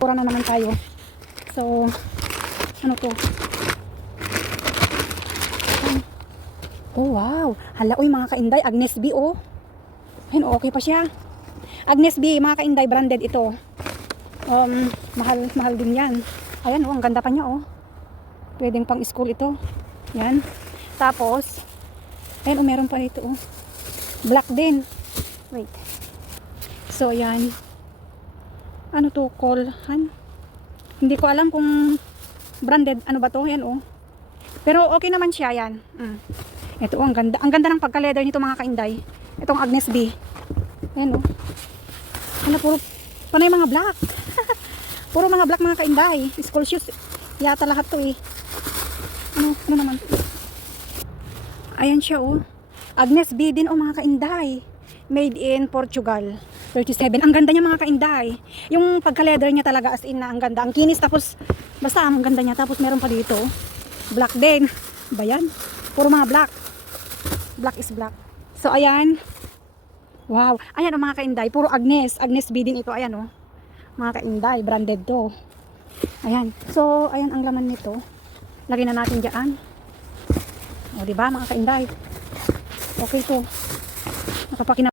Pura na naman tayo. So, ano to? Oh, wow. Hala, uy, mga kainday. Agnes B, oh. Ayun, okay pa siya. Agnes B, mga kainday, branded ito. Um, mahal, mahal din yan. Ayan, oh, ang ganda pa niya, oh. Pwedeng pang school ito. Yan. Tapos, ayun, oh, meron pa ito, oh. Black din. Wait. So, yan. Ano to, Colhan? Hindi ko alam kung branded, ano ba to, yan, oh. Pero okay naman siya, yan. Mm. Ito, oh, ang ganda. Ang ganda ng pagka-leather nito, mga kainday. Itong Agnes B. Ayan, oh. Ano, puro, panay mga black. puro mga black, mga kainday. School shoes. Yata lahat to, eh. Ano, ano naman? Ayan siya, oh. Agnes B din, oh, mga kainday. Made in Portugal. 37. Ang ganda niya, mga kainday. Yung pagka-leather niya talaga, as in na, ang ganda. Ang kinis, tapos, basta, ang ganda niya. Tapos, meron pa dito, black din. Ba yan? Puro mga black. Black is black. So, ayan. Wow. Ayan, oh, mga kainday. Puro Agnes. Agnes B din ito. Ayan, oh. Mga kainday. Branded to. Ayan. So, ayan ang laman nito. Lagyan na natin dyan. O, di ba, mga kainday? Okay to. Nakapakina